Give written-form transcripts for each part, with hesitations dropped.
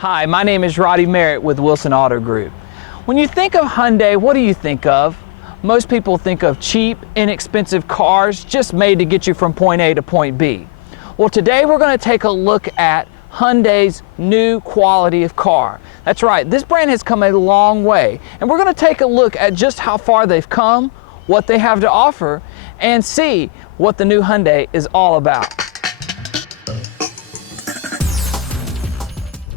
Hi, my name is Roddy Merritt with Wilson Auto Group. When you think of Hyundai, what do you think of? Most people think of cheap, inexpensive cars just made to get you from point A to point B. Well, today we're going to take a look at Hyundai's new quality of car. That's right, this brand has come a long way, and we're going to take a look at just how far they've come, what they have to offer, and see what the new Hyundai is all about.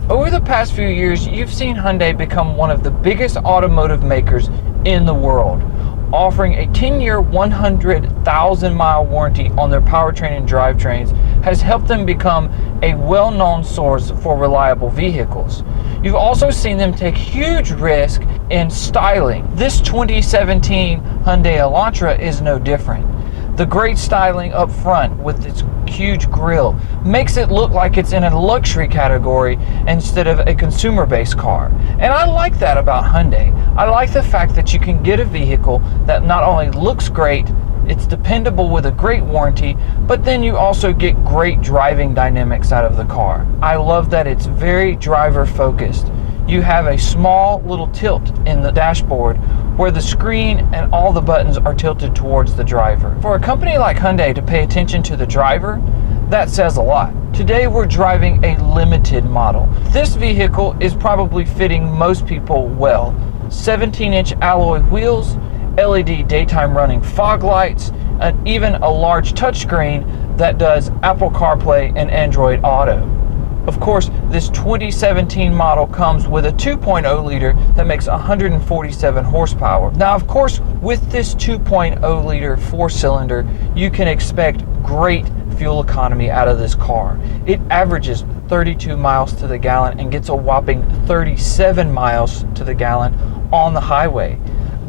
Over the past few years, you've seen Hyundai become one of the biggest automotive makers in the world, offering a 10-year, 100,000-mile warranty on their powertrain and drivetrains has helped them become a well-known source for reliable vehicles. You've also seen them take huge risk in styling. This 2017 Hyundai Elantra is no different. The great styling up front with its huge grille makes it look like it's in a luxury category instead of a consumer-based car. And I like that about Hyundai. I like the fact that you can get a vehicle that not only looks great, it's dependable with a great warranty, but then you also get great driving dynamics out of the car. I love that it's very driver focused. You have a small little tilt in the dashboard where the screen and all the buttons are tilted towards the driver. For a company like Hyundai to pay attention to the driver, that says a lot. Today we're driving a limited model. This vehicle is probably fitting most people well. 17-inch alloy wheels, LED daytime running fog lights, and even a large touchscreen that does Apple CarPlay and Android Auto. Of course, this 2017 model comes with a 2.0 liter that makes 147 horsepower. Now, of course, with this 2.0 liter four-cylinder, you can expect great fuel economy out of this car. It averages 32 miles to the gallon and gets a whopping 37 miles to the gallon on the highway.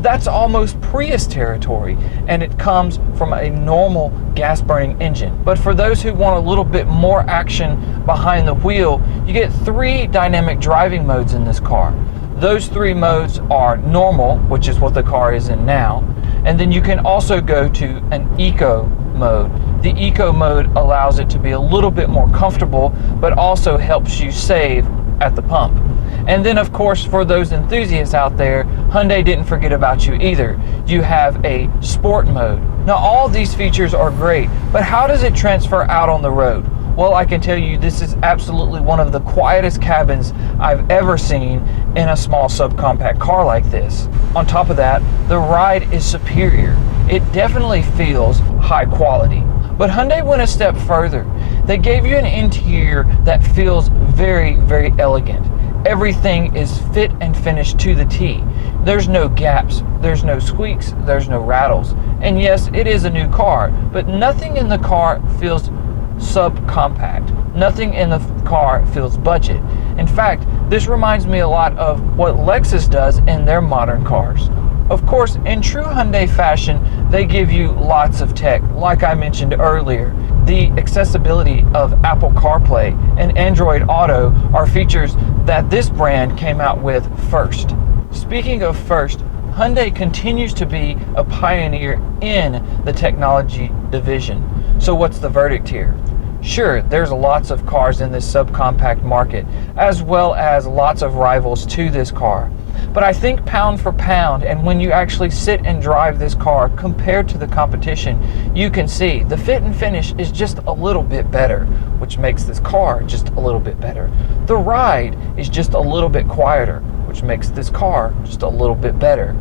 That's almost Prius territory, and it comes from a normal gas-burning engine. But for those who want a little bit more action behind the wheel, you get 3 dynamic driving modes in this car. Those 3 modes are normal, which is what the car is in now, and then you can also go to an eco mode. The eco mode allows it to be a little bit more comfortable, but also helps you save at the pump. And then, of course, for those enthusiasts out there, Hyundai didn't forget about you either. You have a sport mode. Now, all these features are great, but how does it transfer out on the road? Well, I can tell you this is absolutely one of the quietest cabins I've ever seen in a small subcompact car like this. On top of that, the ride is superior. It definitely feels high quality. But Hyundai went a step further. They gave you an interior that feels very, very elegant. Everything is fit and finished to the T. There's no gaps, there's no squeaks, there's no rattles. And yes, it is a new car, but nothing in the car feels subcompact. Nothing in the car feels budget. In fact, this reminds me a lot of what Lexus does in their modern cars. Of course, in true Hyundai fashion, they give you lots of tech, like I mentioned earlier. The accessibility of Apple CarPlay and Android Auto are features that this brand came out with first. Speaking of first, Hyundai continues to be a pioneer in the technology division. So what's the verdict here? Sure, there's lots of cars in this subcompact market, as well as lots of rivals to this car. But I think pound for pound, and when you actually sit and drive this car compared to the competition, you can see the fit and finish is just a little bit better, which makes this car just a little bit better. The ride is just a little bit quieter, which makes this car just a little bit better.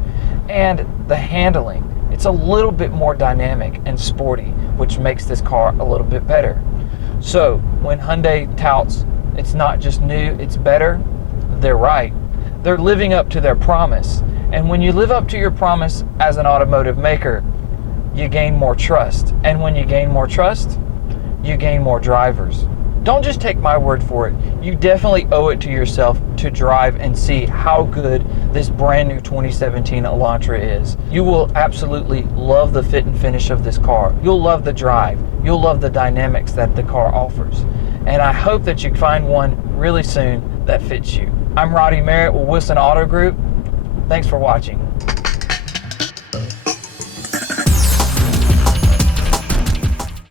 And the handling, it's a little bit more dynamic and sporty, which makes this car a little bit better. So when Hyundai touts it's not just new, it's better, they're right. They're living up to their promise. And when you live up to your promise as an automotive maker, you gain more trust. And when you gain more trust, you gain more drivers. Don't just take my word for it. You definitely owe it to yourself to drive and see how good this brand new 2017 Elantra is. You will absolutely love the fit and finish of this car. You'll love the drive. You'll love the dynamics that the car offers. And I hope that you find one really soon that fits you. I'm Roddy Merritt with Wilson Auto Group. Thanks for watching.